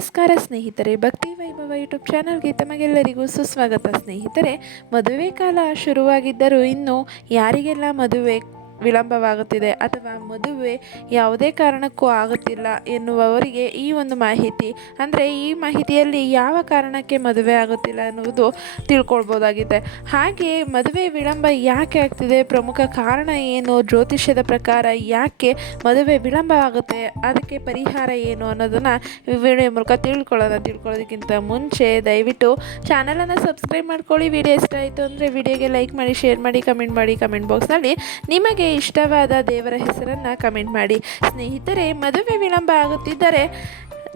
ನಮಸ್ಕಾರ ಸ್ನೇಹಿತರೆ, ಭಕ್ತಿ ವೈಭವ ಯೂಟ್ಯೂಬ್ ಚಾನಲ್ಗೆ ತಮಗೆಲ್ಲರಿಗೂ ಸುಸ್ವಾಗತ. ಸ್ನೇಹಿತರೆ, ಮದುವೆ ಕಾಲ ಶುರುವಾಗಿದ್ದರೂ ಇನ್ನೂ ಯಾರಿಗೆಲ್ಲ ಮದುವೆ ವಿಳಂಬವಾಗುತ್ತಿದೆ ಅಥವಾ ಮದುವೆ ಯಾವುದೇ ಕಾರಣಕ್ಕೂ ಆಗುತ್ತಿಲ್ಲ ಎನ್ನುವವರಿಗೆ ಈ ಒಂದು ಮಾಹಿತಿ, ಅಂದರೆ ಈ ಮಾಹಿತಿಯಲ್ಲಿ ಯಾವ ಕಾರಣಕ್ಕೆ ಮದುವೆ ಆಗುತ್ತಿಲ್ಲ ಎನ್ನುವುದು ತಿಳ್ಕೊಳ್ಬೋದಾಗಿದೆ. ಹಾಗೆ ಮದುವೆ ವಿಳಂಬ ಯಾಕೆ ಆಗ್ತಿದೆ, ಪ್ರಮುಖ ಕಾರಣ ಏನು, ಜ್ಯೋತಿಷ್ಯದ ಪ್ರಕಾರ ಯಾಕೆ ಮದುವೆ ವಿಳಂಬ ಆಗುತ್ತೆ, ಅದಕ್ಕೆ ಪರಿಹಾರ ಏನು ಅನ್ನೋದನ್ನು ವಿಡಿಯೋ ಮೂಲಕ ತಿಳ್ಕೊಳ್ಳೋದಕ್ಕಿಂತ ಮುಂಚೆ ದಯವಿಟ್ಟು ಚಾನಲನ್ನು ಸಬ್ಸ್ಕ್ರೈಬ್ ಮಾಡ್ಕೊಳ್ಳಿ. ವಿಡಿಯೋ ಇಷ್ಟ ಆಯಿತು ಅಂದರೆ ವಿಡಿಯೋಗೆ ಲೈಕ್ ಮಾಡಿ, ಶೇರ್ ಮಾಡಿ, ಕಮೆಂಟ್ ಬಾಕ್ಸ್ನಲ್ಲಿ ನಿಮಗೆ ಇಷ್ಟವಾದ ದೇವರ ಹೆಸರನ್ನು ಕಮೆಂಟ್ ಮಾಡಿ. ಸ್ನೇಹಿತರೆ, ಮದುವೆ ವಿಳಂಬ ಆಗುತ್ತಿದ್ದರೆ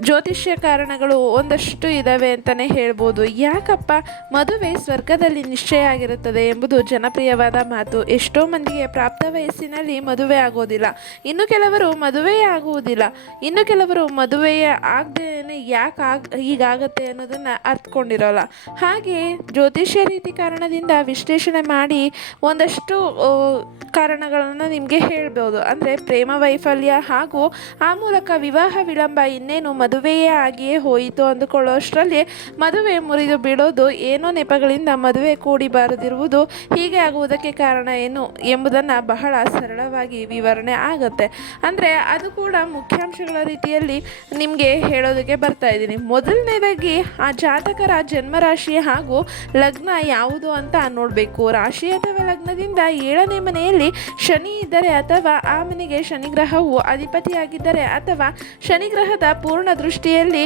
ಜ್ಯೋತಿಷ್ಯ ಕಾರಣಗಳು ಒಂದಷ್ಟು ಇದ್ದಾವೆ ಅಂತಲೇ ಹೇಳ್ಬೋದು. ಯಾಕಪ್ಪ ಮದುವೆ ಸ್ವರ್ಗದಲ್ಲಿ ನಿಶ್ಚಯ ಆಗಿರುತ್ತದೆ ಎಂಬುದು ಜನಪ್ರಿಯವಾದ ಮಾತು. ಎಷ್ಟೋ ಮಂದಿಗೆ ಪ್ರಾಪ್ತ ವಯಸ್ಸಿನಲ್ಲಿ ಮದುವೆ ಆಗೋದಿಲ್ಲ, ಇನ್ನು ಕೆಲವರು ಮದುವೆಯೇ ಆಗುವುದಿಲ್ಲ, ಇನ್ನು ಕೆಲವರು ಮದುವೆಯೇ ಆಗದೇನೆ ಹೀಗಾಗತ್ತೆ ಅನ್ನೋದನ್ನು ಅರ್ಥಕೊಂಡಿರೋಲ್ಲ. ಹಾಗೆ ಜ್ಯೋತಿಷ್ಯ ರೀತಿ ಕಾರಣದಿಂದ ವಿಶ್ಲೇಷಣೆ ಮಾಡಿ ಒಂದಷ್ಟು ಕಾರಣಗಳನ್ನು ನಿಮಗೆ ಹೇಳ್ಬೋದು. ಅಂದರೆ ಪ್ರೇಮ ವೈಫಲ್ಯ ಹಾಗೂ ಆ ಮೂಲಕ ವಿವಾಹ ವಿಳಂಬ, ಇನ್ನೇನು ಮದುವೆಯೇ ಆಗಿಯೇ ಹೋಯಿತು ಅಂದುಕೊಳ್ಳೋಷ್ಟರಲ್ಲಿ ಮದುವೆ ಮುರಿದು ಬಿಡೋದು, ಏನೋ ನೆಪಗಳಿಂದ ಮದುವೆ ಕೂಡಿ ಬಾರದಿರುವುದು, ಹೀಗೆ ಆಗುವುದಕ್ಕೆ ಕಾರಣ ಏನು ಎಂಬುದನ್ನು ಬಹಳ ಸರಳವಾಗಿ ವಿವರಣೆ ಆಗುತ್ತೆ. ಅಂದರೆ ಅದು ಕೂಡ ಮುಖ್ಯಾಂಶಗಳ ರೀತಿಯಲ್ಲಿ ನಿಮಗೆ ಹೇಳೋದಕ್ಕೆ ಬರ್ತಾ ಇದ್ದೀನಿ. ಮೊದಲನೇದಾಗಿ ಆ ಜಾತಕರ ಜನ್ಮರಾಶಿ ಹಾಗೂ ಲಗ್ನ ಯಾವುದು ಅಂತ ನೋಡಬೇಕು. ರಾಶಿ ಅಥವಾ ಲಗ್ನದಿಂದ 7ನೇ ಮನೆಯಲ್ಲಿ ಶನಿ ಇದ್ದರೆ ಅಥವಾ ಆ ಮನೆಗೆ ಶನಿಗ್ರಹವು ಅಧಿಪತಿಯಾಗಿದ್ದರೆ ಅಥವಾ ಶನಿಗ್ರಹದ ಪೂರ್ಣ ದೃಷ್ಟಿಯಲ್ಲಿ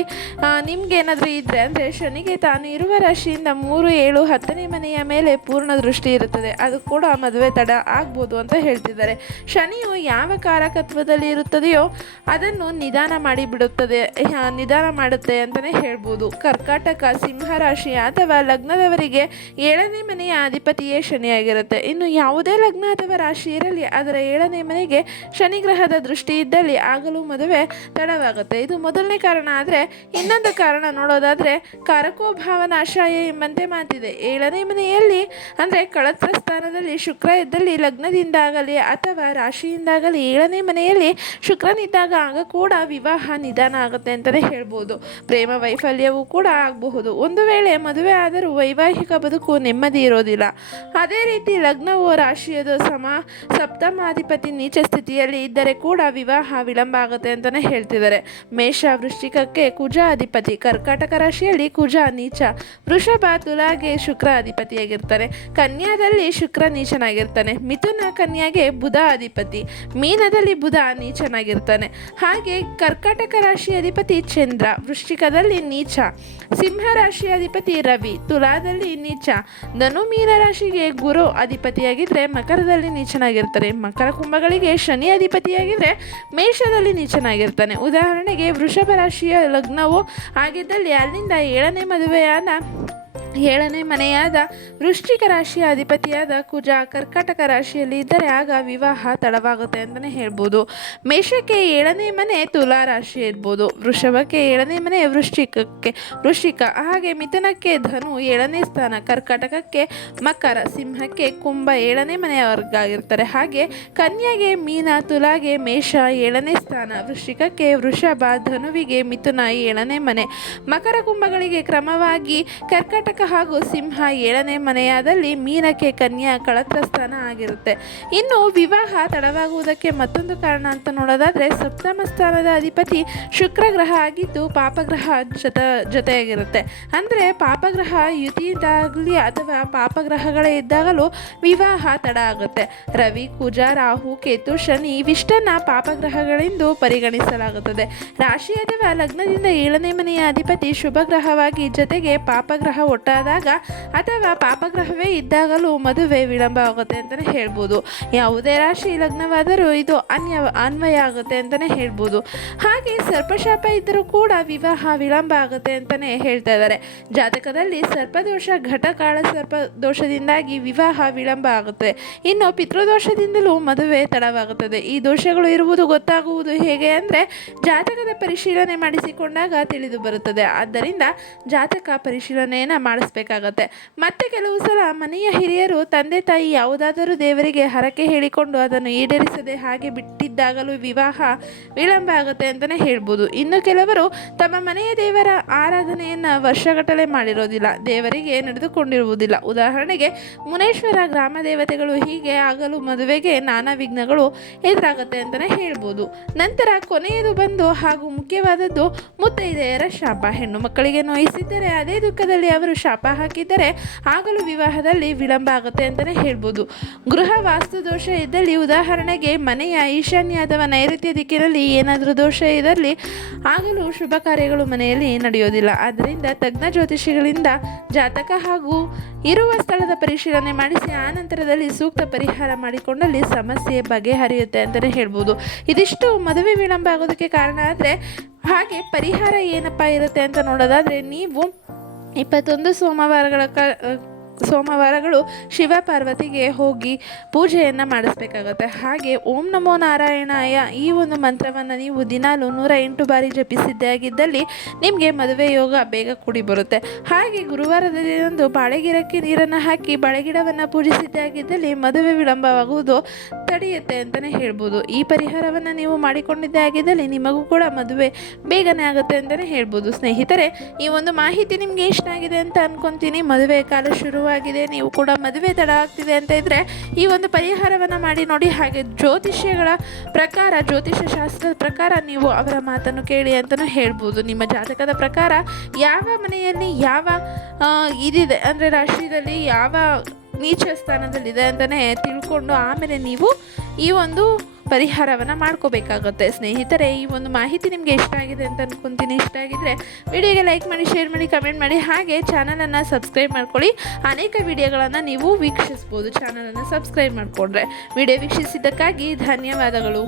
ನಿಮ್ಗೇನಾದರೂ ಇದ್ದರೆ, ಅಂದರೆ ಶನಿಗೆ ತಾನು ಇರುವ ರಾಶಿಯಿಂದ 3, 7, 10ನೇ ಮನೆಯ ಮೇಲೆ ಪೂರ್ಣ ದೃಷ್ಟಿ ಇರುತ್ತದೆ, ಅದು ಕೂಡ ಮದುವೆ ತಡ ಆಗ್ಬೋದು ಅಂತ ಹೇಳ್ತಿದ್ದಾರೆ. ಶನಿಯು ಯಾವ ಕಾರಕತ್ವದಲ್ಲಿ ಇರುತ್ತದೆಯೋ ಅದನ್ನು ನಿಧಾನ ಮಾಡುತ್ತೆ ಅಂತಲೇ ಹೇಳ್ಬೋದು. ಕರ್ಕಾಟಕ, ಸಿಂಹ ರಾಶಿ ಅಥವಾ ಲಗ್ನದವರಿಗೆ 7ನೇ ಮನೆಯ ಅಧಿಪತಿಯೇ ಶನಿಯಾಗಿರುತ್ತೆ. ಇನ್ನು ಯಾವುದೇ ಲಗ್ನ ಅಥವಾ ರಾಶಿ ಇರಲಿ, ಅದರ 7ನೇ ಮನೆಗೆ ಶನಿಗ್ರಹದ ದೃಷ್ಟಿ ಇದ್ದಲ್ಲಿ ಆಗಲೂ ಮದುವೆ ತಡವಾಗುತ್ತೆ. ಇದು ಮೊದಲನೇ ಕಾರಣ. ಆದರೆ ಇನ್ನೊಂದು ಕಾರಣ ನೋಡೋದಾದರೆ ಕಾರಕೋಭಾವ ನಾಶಾಯ ಎಂಬಂತೆ ಮಾತಿದೆ. 7ನೇ ಮನೆಯಲ್ಲಿ ಅಂದರೆ ಕಳತ್ರ ಸ್ಥಾನದಲ್ಲಿ ಶುಕ್ರ ಇದ್ದಲ್ಲಿ ಲಗ್ನದಿಂದಾಗಲಿ ಅಥವಾ ರಾಶಿಯಿಂದಾಗಲಿ 7ನೇ ಮನೆಯಲ್ಲಿ ಶುಕ್ರನಿದ್ದಾಗ ಆಗ ಕೂಡ ವಿವಾಹ ನಿಧಾನ ಆಗುತ್ತೆ ಅಂತಲೇ ಹೇಳ್ಬೋದು. ಪ್ರೇಮ ವೈಫಲ್ಯವೂ ಕೂಡ ಆಗಬಹುದು. ಒಂದು ವೇಳೆ ಮದುವೆ ಆದರೂ ವೈವಾಹಿಕ ಬದುಕು ನೆಮ್ಮದಿ ಇರೋದಿಲ್ಲ. ಅದೇ ರೀತಿ ಲಗ್ನವು ರಾಶಿಯದು ಸಪ್ತಮಾಧಿಪತಿ ನೀಚ ಸ್ಥಿತಿಯಲ್ಲಿ ಇದ್ದರೆ ಕೂಡ ವಿವಾಹ ವಿಳಂಬ ಆಗುತ್ತೆ ಅಂತಲೇ ಹೇಳ್ತಿದ್ದಾರೆ. ಮೇಷ, ವೃಶ್ಚಿಕಕ್ಕೆ ಕುಜ ಅಧಿಪತಿ, ಕರ್ಕಾಟಕ ರಾಶಿಯಲ್ಲಿ ಕುಜ ನೀಚ, ವೃಷಭ, ತುಲಾಗೆ ಶುಕ್ರ ಅಧಿಪತಿಯಾಗಿರ್ತಾನೆ, ಕನ್ಯಾದಲ್ಲಿ ಶುಕ್ರ ನೀಚನಾಗಿರ್ತಾನೆ, ಮಿಥುನ, ಕನ್ಯಾಗೆ ಬುಧ ಅಧಿಪತಿ, ಮೀನದಲ್ಲಿ ಬುಧ ನೀಚನಾಗಿರ್ತಾನೆ. ಹಾಗೆ ಕರ್ಕಾಟಕ ರಾಶಿ ಅಧಿಪತಿ ಚಂದ್ರ, ವೃಶ್ಚಿಕದಲ್ಲಿ ನೀಚ, ಸಿಂಹ ರಾಶಿ ಅಧಿಪತಿ ರವಿ, ತುಲಾದಲ್ಲಿ ನೀಚ, ಧನು ಮೀನ ರಾಶಿಗೆ ಗುರು ಅಧಿಪತಿಯಾಗಿದ್ದರೆ ಮಕರದಲ್ಲಿ ನೀಚನಾಗಿರ್ತಾರೆ, ಮಕರ ಕುಂಭಗಳಿಗೆ ಶನಿ ಅಧಿಪತಿಯಾಗಿದ್ದರೆ ಮೇಷದಲ್ಲಿ ನೀಚನಾಗಿರ್ತಾನೆ. ಉದಾಹರಣೆಗೆ ವೃಷಭ ರಾಶಿಯ ಲಗ್ನವು ಆಗಿದ್ದಲ್ಲಿ ಅಲ್ಲಿಂದ 7ನೇ ಮನೆಯಾದ ವೃಶ್ಚಿಕ ರಾಶಿಯ ಅಧಿಪತಿಯಾದ ಕುಜ ಕರ್ಕಾಟಕ ರಾಶಿಯಲ್ಲಿ ಇದ್ದರೆ ಆಗ ವಿವಾಹ ತಡವಾಗುತ್ತೆ ಅಂತಲೇ ಹೇಳ್ಬೋದು. ಮೇಷಕ್ಕೆ 7ನೇ ಮನೆ ತುಲಾ ರಾಶಿ ಇರ್ಬೋದು, ವೃಷಭಕ್ಕೆ 7ನೇ ಮನೆ ವೃಶ್ಚಿಕ, ಹಾಗೆ ಮಿಥುನಕ್ಕೆ ಧನು 7ನೇ ಸ್ಥಾನ, ಕರ್ಕಾಟಕಕ್ಕೆ ಮಕರ, ಸಿಂಹಕ್ಕೆ ಕುಂಭ 7ನೇ ಮನೆಯವರ್ಗಾಗಿರ್ತಾರೆ. ಹಾಗೆ ಕನ್ಯಾಗೆ ಮೀನ, ತುಲಾಗೆ ಮೇಷ 7ನೇ ಸ್ಥಾನ, ವೃಶ್ಚಿಕಕ್ಕೆ ವೃಷಭ, ಧನುವಿಗೆ ಮಿಥುನ 7ನೇ ಮನೆ, ಮಕರ ಕುಂಭಗಳಿಗೆ ಕ್ರಮವಾಗಿ ಕರ್ಕಾಟಕ ಹಾಗೂ ಸಿಂಹ 7ನೇ ಮನೆಯಾದಲ್ಲಿ ಮೀನಕ್ಕೆ ಕನ್ಯಾ ಕಳತ್ರ ಸ್ಥಾನ ಆಗಿರುತ್ತೆ. ಇನ್ನು ವಿವಾಹ ತಡವಾಗುವುದಕ್ಕೆ ಮತ್ತೊಂದು ಕಾರಣ ಅಂತ ನೋಡೋದಾದರೆ ಸಪ್ತಮ ಸ್ಥಾನದ ಅಧಿಪತಿ ಶುಕ್ರ ಗ್ರಹ ಆಗಿದ್ದು ಪಾಪಗ್ರಹ ಜೊತೆಯಾಗಿರುತ್ತೆ. ಅಂದರೆ ಪಾಪಗ್ರಹ ಯುತಿ ಇದ್ದಾಗಲಿ ಅಥವಾ ಪಾಪಗ್ರಹಗಳೇ ಇದ್ದಾಗಲೂ ವಿವಾಹ ತಡ ಆಗುತ್ತೆ. ರವಿ, ಕುಜ, ರಾಹು, ಕೇತು, ಶನಿ ಇವಿಷ್ಟನ್ನು ಪಾಪಗ್ರಹಗಳೆಂದು ಪರಿಗಣಿಸಲಾಗುತ್ತದೆ. ರಾಶಿ ಅಥವಾ ಲಗ್ನದಿಂದ 7ನೇ ಮನೆಯ ಅಧಿಪತಿ ಶುಭ ಗ್ರಹವಾಗಿ ಜೊತೆಗೆ ಪಾಪಗ್ರಹ ಒಟ್ಟಾದಾಗ ಅಥವಾ ಪಾಪಗ್ರಹವೇ ಇದ್ದಾಗಲೂ ಮದುವೆ ವಿಳಂಬ ಆಗುತ್ತೆ ಅಂತಲೇ ಹೇಳ್ಬೋದು. ಯಾವುದೇ ರಾಶಿ ಲಗ್ನವಾದರೂ ಇದು ಅನ್ವಯ ಆಗುತ್ತೆ ಅಂತಲೇ ಹೇಳ್ಬೋದು. ಹಾಗೆ ಸರ್ಪಶಾಪ ಇದ್ದರೂ ಕೂಡ ವಿವಾಹ ವಿಳಂಬ ಆಗುತ್ತೆ ಅಂತಲೇ ಹೇಳ್ತಾ ಇದ್ದಾರೆ. ಜಾತಕದಲ್ಲಿ ಸರ್ಪದೋಷ, ಘಟಕಾಳ ಸರ್ಪ ದೋಷದಿಂದಾಗಿ ವಿವಾಹ ವಿಳಂಬ ಆಗುತ್ತೆ. ಇನ್ನು ಪಿತೃದೋಷದಿಂದಲೂ ಮದುವೆ ತಡವಾಗುತ್ತದೆ. ಈ ದೋಷಗಳು ಇರುವುದು ಗೊತ್ತಾಗುವುದು ಹೇಗೆ ಅಂದರೆ ಜಾತಕದ ಪರಿಶೀಲನೆ ಮಾಡಿಸಿಕೊಂಡಾಗ ತಿಳಿದು ಬರುತ್ತದೆ. ಆದ್ದರಿಂದ ಜಾತಕ ಪರಿಶೀಲನೆಯನ್ನು ಮಾಡಿಸ್ಬೇಕಾಗತ್ತೆ. ಮತ್ತು ಕೆಲವು ಸಲ ಮನೆಯ ಹಿರಿಯರು ತಂದೆ ತಾಯಿ ಯಾವುದಾದರೂ ದೇವರಿಗೆ ಹರಕೆ ಹೇಳಿಕೊಂಡು ಅದನ್ನು ಈಡೇರಿಸದೆ ಹಾಗೆ ಬಿಟ್ಟಿದ್ದಾಗಲೂ ವಿವಾಹ ವಿಳಂಬ ಆಗುತ್ತೆ ಅಂತಲೇ ಹೇಳ್ಬೋದು. ಇನ್ನು ಕೆಲವರು ತಮ್ಮ ಮನೆಯ ದೇವರ ಆರಾಧನೆಯನ್ನು ವರ್ಷಗಟ್ಟಲೆ ಮಾಡಿರೋದಿಲ್ಲ, ದೇವರಿಗೆ ನಡೆದುಕೊಂಡಿರುವುದಿಲ್ಲ. ಉದಾಹರಣೆಗೆ ಮುನೇಶ್ವರ ಗ್ರಾಮ ದೇವತೆಗಳು. ಹೀಗೆ ಆಗಲು ಮದುವೆಗೆ ನಾನಾ ವಿಘ್ನಗಳು ಎದುರಾಗುತ್ತೆ ಅಂತಲೇ ಹೇಳ್ಬೋದು. ನಂತರ ಕೊನೆಯದು ಬಂದು ಹಾಗೂ ಮುಖ್ಯವಾದದ್ದು ಮುತ್ತೈದೆಯರ ಶಾಪ. ಹೆಣ್ಣು ಮಕ್ಕಳಿಗೆ ನೋಯಿಸಿದ್ದರೆ ಅದೇ ದುಃಖದಲ್ಲಿ ಅವರು ಶಾಪ ಹಾಕಿದ್ದರೆ ಆಗಲೂ ವಿವಾಹದಲ್ಲಿ ವಿಳಂಬ ಆಗುತ್ತೆ ಅಂತಲೇ ಹೇಳ್ಬೋದು. ಗೃಹ ವಾಸ್ತು ದೋಷ ಇದ್ದಲ್ಲಿ, ಉದಾಹರಣೆಗೆ ಮನೆಯ ಈಶಾನ್ಯ ಅಥವಾ ನೈಋತ್ಯ ದಿಕ್ಕಿನಲ್ಲಿ ಏನಾದರೂ ದೋಷ ಇದ್ದಲ್ಲಿ ಆಗಲೂ ಶುಭ ಕಾರ್ಯಗಳು ಮನೆಯಲ್ಲಿ ನಡೆಯೋದಿಲ್ಲ. ಆದ್ದರಿಂದ ತಜ್ಞ ಜ್ಯೋತಿಷಿಗಳಿಂದ ಜಾತಕ ಹಾಗೂ ಇರುವ ಸ್ಥಳದ ಪರಿಶೀಲನೆ ಮಾಡಿಸಿ ಆ ನಂತರದಲ್ಲಿ ಸೂಕ್ತ ಪರಿಹಾರ ಮಾಡಿಕೊಂಡಲ್ಲಿ ಸಮಸ್ಯೆ ಬಗೆಹರಿಯುತ್ತೆ ಅಂತಲೇ ಹೇಳ್ಬೋದು. ಇದಿಷ್ಟು ಮದುವೆ ವಿಳಂಬ ಆಗೋದಕ್ಕೆ ಕಾರಣ. ಆದರೆ ಹಾಗೆ ಪರಿಹಾರ ಏನಪ್ಪ ಇರುತ್ತೆ ಅಂತ ನೋಡೋದಾದರೆ, ನೀವು 21 ಸೋಮವಾರಗಳು ಶಿವ ಪಾರ್ವತಿಗೆ ಹೋಗಿ ಪೂಜೆಯನ್ನು ಮಾಡಿಸ್ಬೇಕಾಗತ್ತೆ. ಹಾಗೆ ಓಂ ನಮೋ ನಾರಾಯಣಾಯ ಈ ಒಂದು ಮಂತ್ರವನ್ನು ನೀವು ದಿನಾಲು 108 ಬಾರಿ ಜಪಿಸಿದ್ದೇ ಆಗಿದ್ದಲ್ಲಿ ನಿಮಗೆ ಮದುವೆ ಯೋಗ ಬೇಗ ಕೂಡಿ ಬರುತ್ತೆ. ಹಾಗೆ ಗುರುವಾರದ ದಿನದಂದು ಬಾಳೆಗಿಡಕ್ಕೆ ನೀರನ್ನು ಹಾಕಿ ಬಾಳೆಗಿಡವನ್ನು ಪೂಜಿಸಿದ್ದೇ ಆಗಿದ್ದಲ್ಲಿ ಮದುವೆ ವಿಳಂಬವಾಗುವುದು ತಡೆಯುತ್ತೆ ಅಂತಲೇ ಹೇಳ್ಬೋದು. ಈ ಪರಿಹಾರವನ್ನು ನೀವು ಮಾಡಿಕೊಂಡಿದ್ದೇ ಆಗಿದ್ದಲ್ಲಿ ನಿಮಗೂ ಕೂಡ ಮದುವೆ ಬೇಗನೆ ಆಗುತ್ತೆ ಅಂತಲೇ ಹೇಳ್ಬೋದು. ಸ್ನೇಹಿತರೆ, ಈ ಒಂದು ಮಾಹಿತಿ ನಿಮಗೆ ಇಷ್ಟ ಆಗಿದೆ ಅಂತ ಅನ್ಕೊತೀನಿ. ಮದುವೆ ಕಾಲ ಶುರುವಾಗಿದೆ, ನೀವು ಕೂಡ ಮದುವೆ ತಡ ಆಗ್ತಿದೆ ಅಂತ ಇದ್ದರೆ ಈ ಒಂದು ಪರಿಹಾರವನ್ನು ಮಾಡಿ ನೋಡಿ. ಹಾಗೆ ಜ್ಯೋತಿಷ್ಯ ಶಾಸ್ತ್ರದ ಪ್ರಕಾರ ನೀವು ಅವರ ಮಾತನ್ನು ಕೇಳಿ ಅಂತಲೂ ಹೇಳ್ಬೋದು. ನಿಮ್ಮ ಜಾತಕದ ಪ್ರಕಾರ ಯಾವ ಮನೆಯಲ್ಲಿ ಯಾವ ಇದಿದೆ ಅಂದರೆ ರಾಶಿಯಲ್ಲಿ ಯಾವ ನೀಚ ಸ್ಥಾನದಲ್ಲಿದೆ ಅಂತಲೇ ತಿಳ್ಕೊಂಡು ಆಮೇಲೆ ನೀವು ಈ ಒಂದು ಪರಿಹಾರವನ್ನು ಮಾಡ್ಕೋಬೇಕಾಗುತ್ತೆ. ಸ್ನೇಹಿತರೆ, ಈ ಒಂದು ಮಾಹಿತಿ ನಿಮಗೆ ಇಷ್ಟ ಆಗಿದೆ ಅಂತ ಅನ್ಕೊತೀನಿ. ಇಷ್ಟ ಆಗಿದ್ದರೆ ವಿಡಿಯೋಗೆ ಲೈಕ್ ಮಾಡಿ, ಶೇರ್ ಮಾಡಿ, ಕಮೆಂಟ್ ಮಾಡಿ. ಹಾಗೆ ಚಾನಲನ್ನು ಸಬ್ಸ್ಕ್ರೈಬ್ ಮಾಡ್ಕೊಳ್ಳಿ. ಅನೇಕ ವಿಡಿಯೋಗಳನ್ನು ನೀವು ವೀಕ್ಷಿಸ್ಬೋದು ಚಾನಲನ್ನು ಸಬ್ಸ್ಕ್ರೈಬ್ ಮಾಡಿಕೊಂಡ್ರೆ. ವಿಡಿಯೋ ವೀಕ್ಷಿಸಿದ್ದಕ್ಕಾಗಿ ಧನ್ಯವಾದಗಳು.